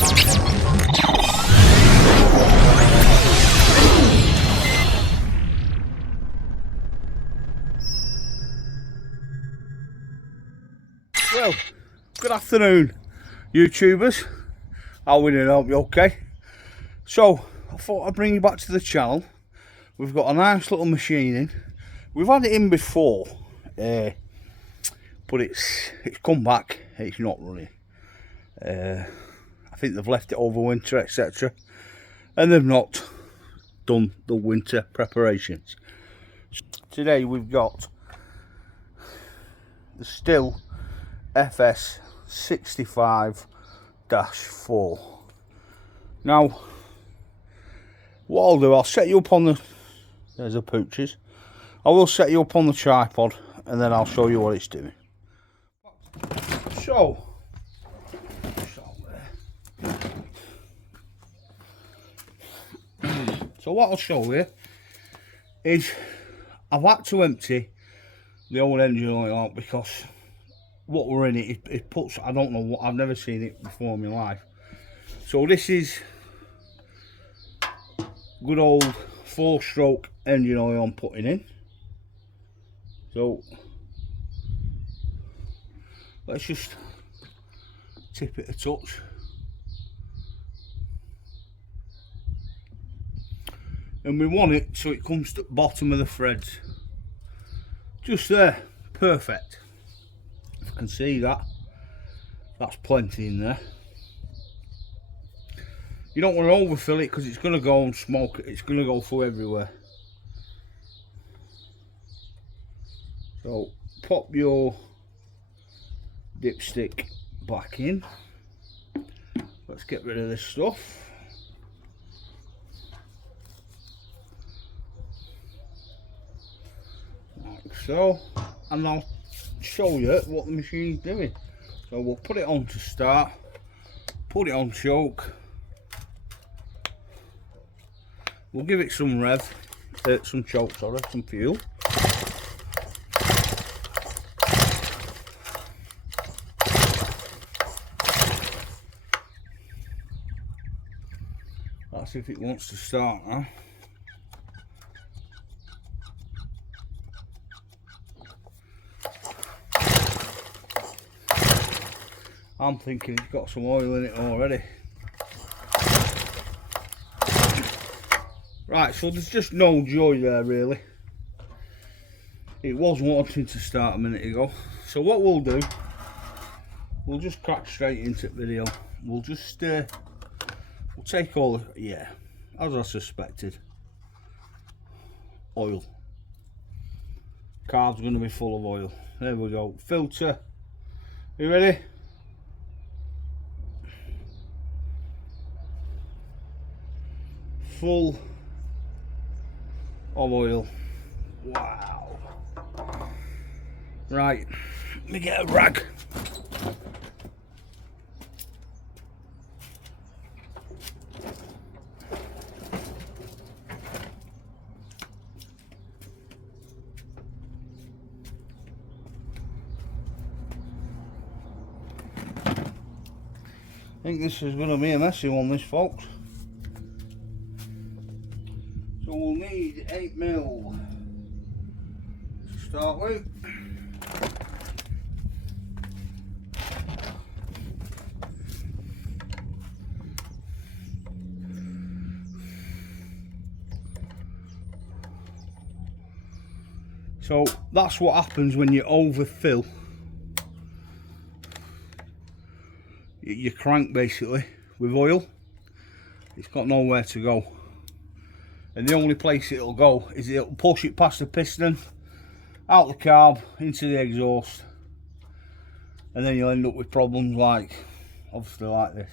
Well, good afternoon, YouTubers. How are we doing? Hope you okay. So, I thought I'd bring you back to the channel. We've got a nice little machine in. We've had it in before, but it's come back. It's not running. I think they've left it over winter, etc., and they've not done the winter preparations. Today we've got the Stihl fs65-4. Now, what I'll do, I'll set you up on the, there's the pooches, I will set you up on the tripod and then I'll show you what it's doing. So what I'll show you is I've had to empty the old engine oil out because what we're in it puts, I don't know what, I've never seen it before in my life. So this is good old 4-stroke engine oil I'm putting in. So let's just tip it a touch. And we want it so it comes to the bottom of the threads. Just there, perfect. If you can see that, that's plenty in there. You don't want to overfill it because it's going to go and smoke, it's going to go through everywhere. So pop your dipstick back in. Let's get rid of this stuff. Like so, and I'll show you what the machine's doing. So we'll put it on to start, put it on choke. We'll give it some rev, some choke, sorry, some fuel. That's if it wants to start now. I'm thinking it's got some oil in it already. Right, so there's just no joy there really. It was wanting to start a minute ago. So what we'll do, we'll just crack straight into the video. We'll just we'll take all the, yeah, as I suspected, oil. Carb's going to be full of oil. There we go. Filter. You ready? Full of oil. Wow. Right, let me get a rag. I think this is going to be a messy one, this, folks. So we'll need 8mm to start with. So that's what happens when you overfill your crank basically with oil. It's got nowhere to go. And the only place it'll go is it'll push it past the piston, out the carb, into the exhaust, and then you'll end up with problems like, obviously like this.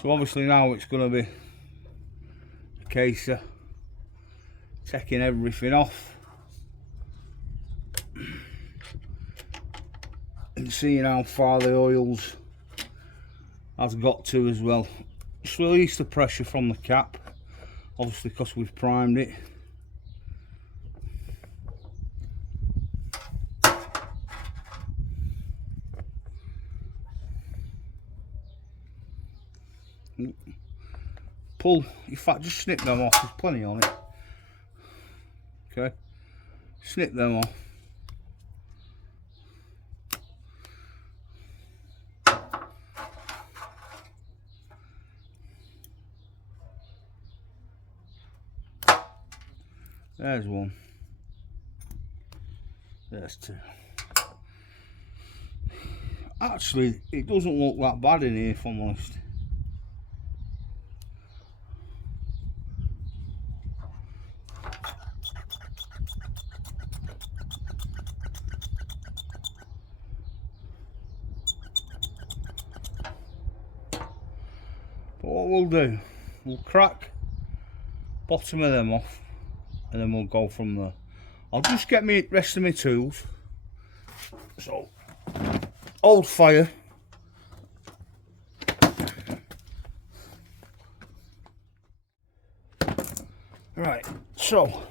So obviously now it's going to be a case of taking everything off and seeing how far the oils has got to as well. Just release the pressure from the cap, obviously because we've primed it. pull, in fact just snip them off, there's plenty on it. Okay, snip them off. There's one. There's two. Actually, it doesn't look that bad in here, if I'm honest. But what we'll do, we'll crack bottom of them off, and then we'll go from there. I'll just get me rest of my tools. So, old fire. Right, so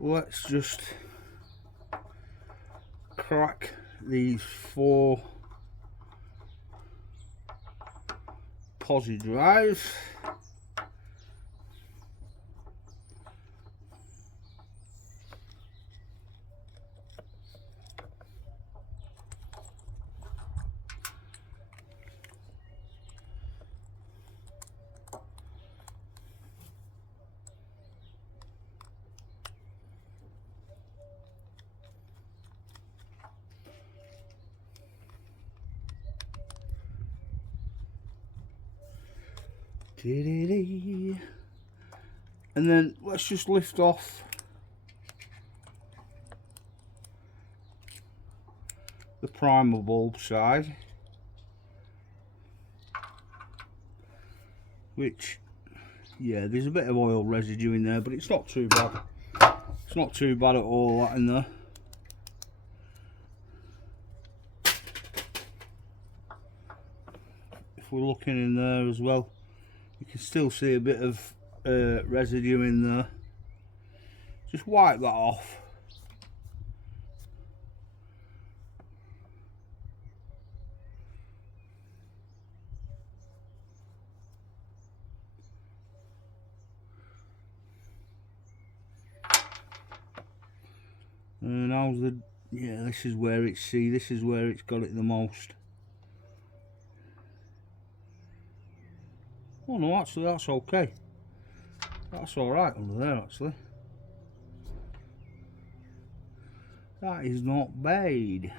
let's just crack these 4 posi drives. And then let's just lift off the primer bulb side, which, yeah, there's a bit of oil residue in there, but it's not too bad. It's not too bad at all, that in there. If we're looking in there as well, you can still see a bit of residue in there. Just wipe that off. And how's the, yeah, this is where it's, see, this is where it's got it the most. Oh no, actually that's okay. That's alright under there, actually. That is not bad.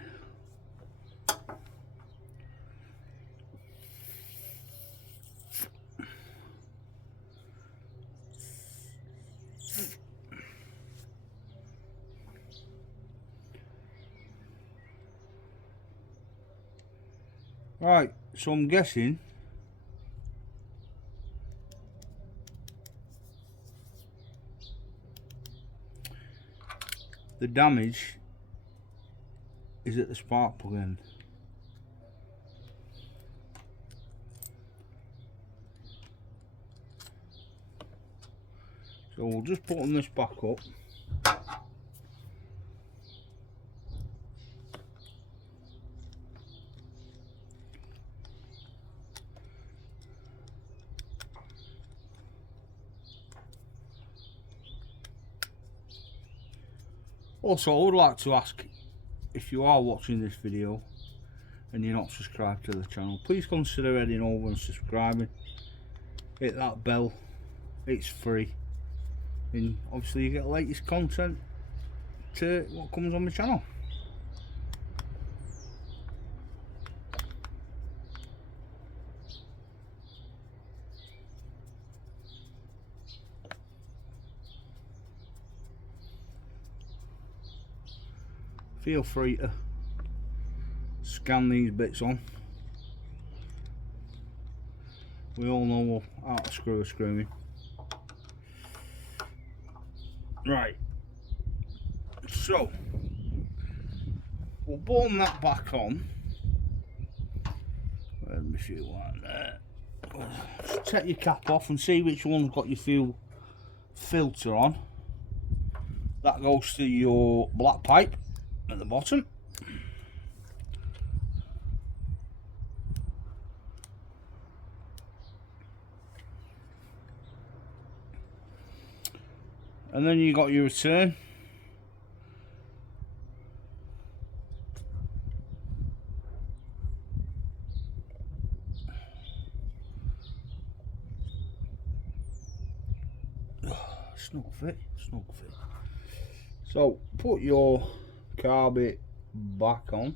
Right, so I'm guessing the damage is at the spark plug end. So we'll just button this back up. Also, I would like to ask, if you are watching this video and you're not subscribed to the channel, please consider heading over and subscribing. Hit that bell, it's free, and obviously you get the latest content to what comes on my channel. Feel free to scan these bits on. We all know how to screw a screw in. Right, So we'll button that back on. Let me see one there. Just take your cap off and see which one's got your fuel filter on. That goes to your black pipe at the bottom. And then you got your return. Snug fit, snug fit. So put your carby back on.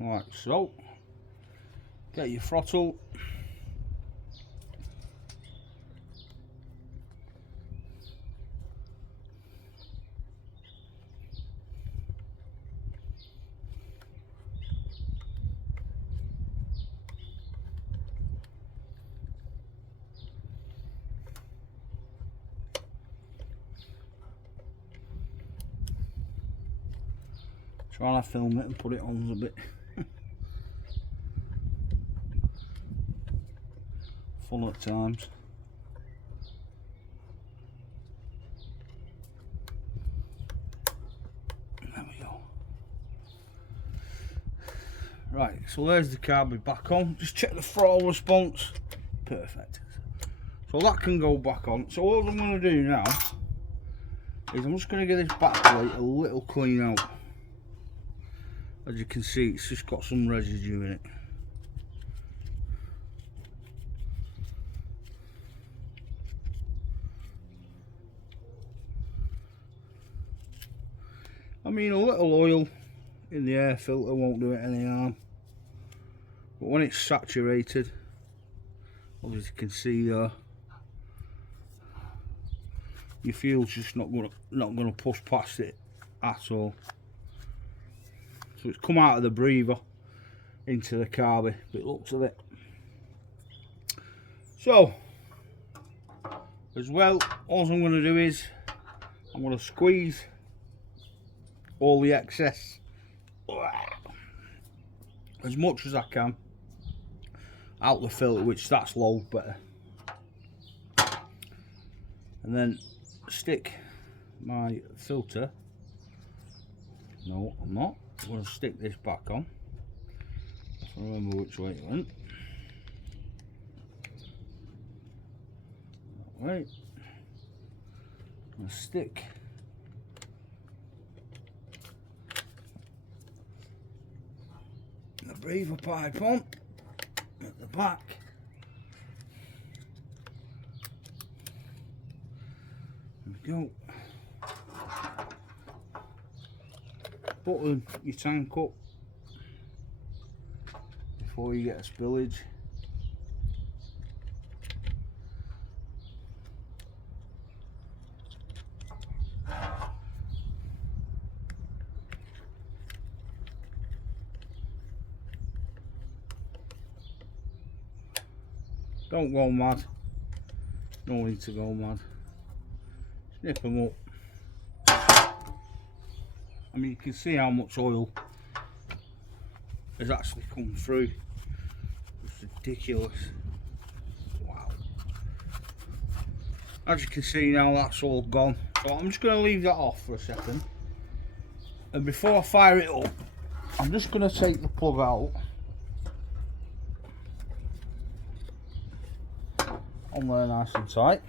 Like so. Get your throttle. Trying to film it and put it on a bit fun at times. There we go. Right, so there's the carby back on. Just check the throttle response. Perfect. So that can go back on. So all I'm going to do now is I'm just going to get this back plate a little clean out. As you can see, it's just got some residue in it. I mean, a little oil in the air filter won't do it any harm, but when it's saturated, as you can see there, your fuel's just not gonna push past it at all. So it's come out of the breather into the carby, but it looks of it. So as well, all I'm going to do is I'm going to squeeze all the excess as much as I can out the filter, which that's low better, and then stick my filter. No, I'm not. I'm going to stick this back on. If I remember which way it went. Right. I'm going to stick the breather pipe on at the back. There we go. Button your tank up before you get a spillage. Don't go mad. No need to go mad. Snip them up. I mean, you can see how much oil has actually come through. It's ridiculous. Wow. As you can see now, that's all gone. So I'm just going to leave that off for a second. And before I fire it up, I'm just going to take the plug out on there nice and tight.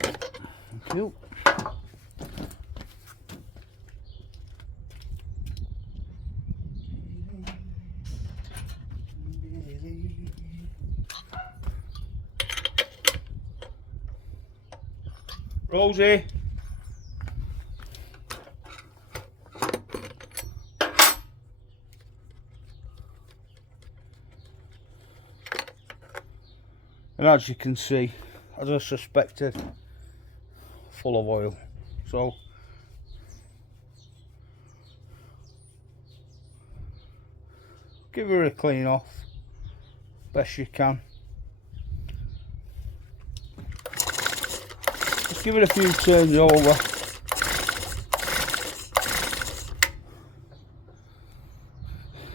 Thank you. Rosie. And as you can see, as I suspected, full of oil. So give her a clean off best you can. Just give it a few turns over.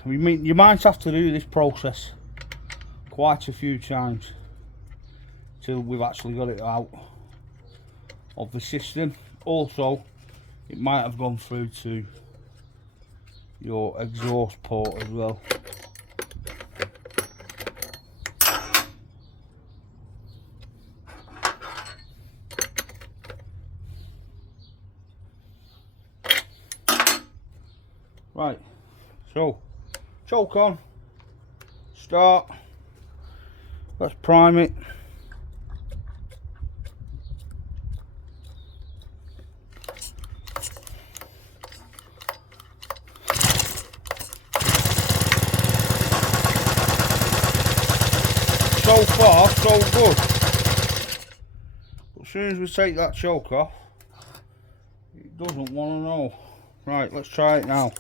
You might have to do this process quite a few times till we've actually got it out of the system. Also, it might have gone through to your exhaust port as well. Right, so choke on, start, let's prime it. So far, so good. But as soon as we take that choke off, it doesn't want to know. Right, let's try it now.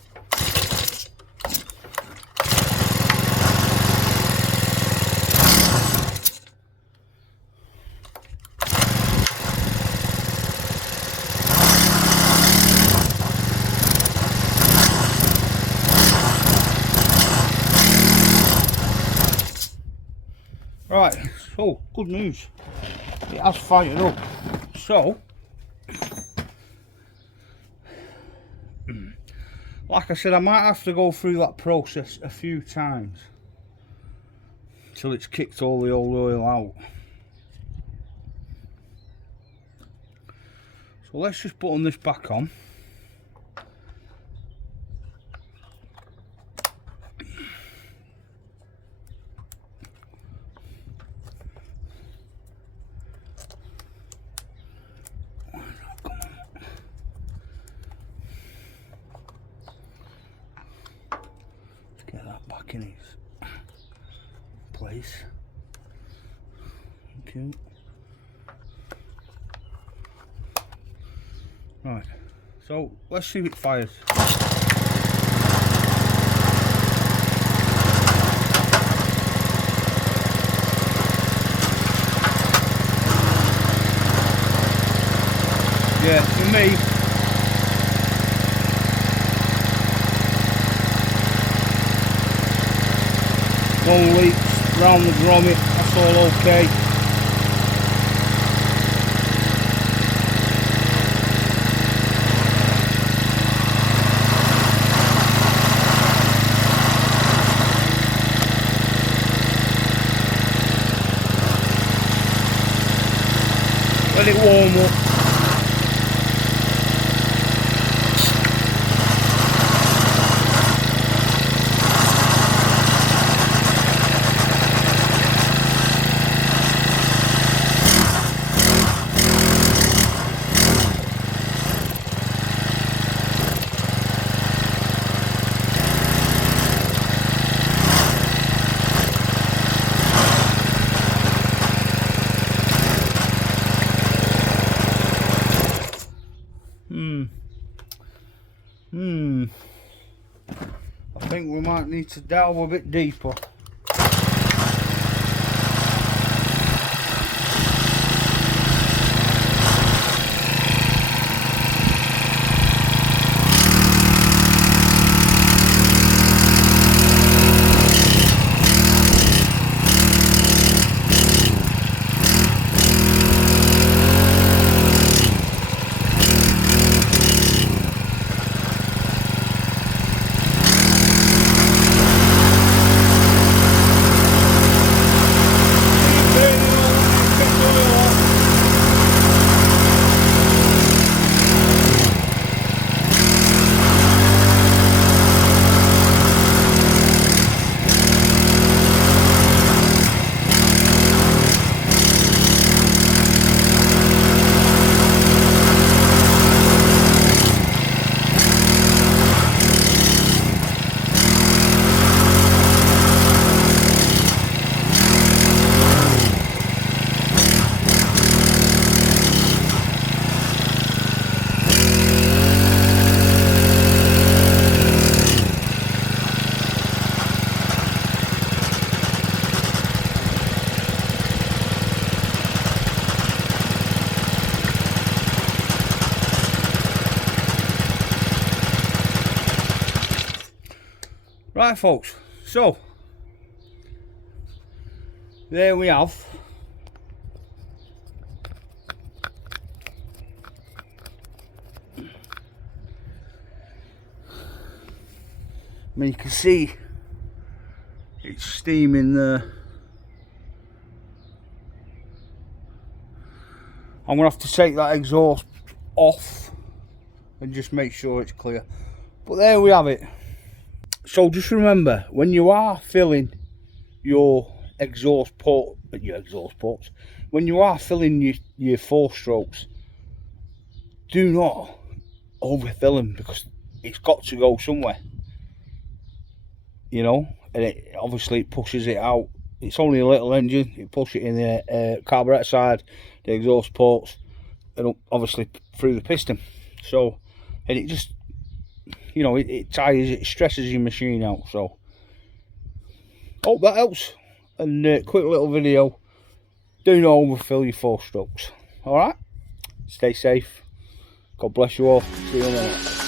Right, so good news, it has fired up. So, like I said, I might have to go through that process a few times till it's kicked all the old oil out. So let's just button this back on. Get that back in its place. Okay. Right, so let's see if it fires. Yeah, for me, no leaks round the grommet, that's all okay. Let it warm up. I think we might need to delve a bit deeper. Right folks, so there we have I mean, you can see it's steaming there. I'm gonna have to take that exhaust off and just make sure it's clear. But there we have it. So just remember, when you are filling your exhaust ports, when you are filling your 4-strokes, do not overfill them, because it's got to go somewhere, you know, and it obviously pushes it out. It's only a little engine, it pushes it in the carburetor side, the exhaust ports, and obviously through the piston. So, and it just, you know, it tires, it stresses your machine out. So hope that helps. And quick little video, do not overfill your 4-strokes. All right, stay safe, God bless you all, see you in a minute.